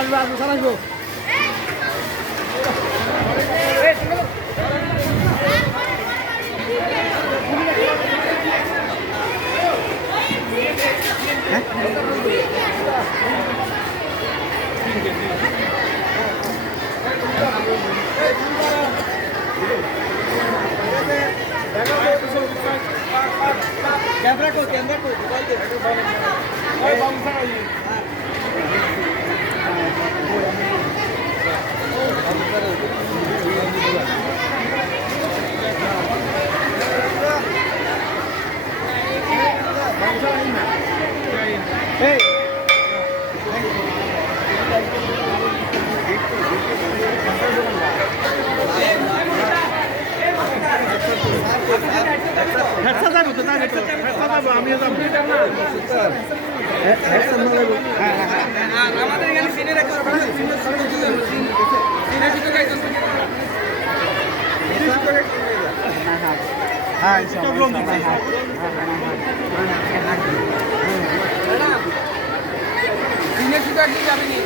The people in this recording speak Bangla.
আসবে আসবে স্যার আসব। ক্যামেরা কো ক্যামেরা কো হেডসা যাব তো তো হেডসা হেডসা না হ্যাঁ হ্যাঁ। হ্যাঁ না হ্যাঁ। সিনে ভিতরে যাবে নি।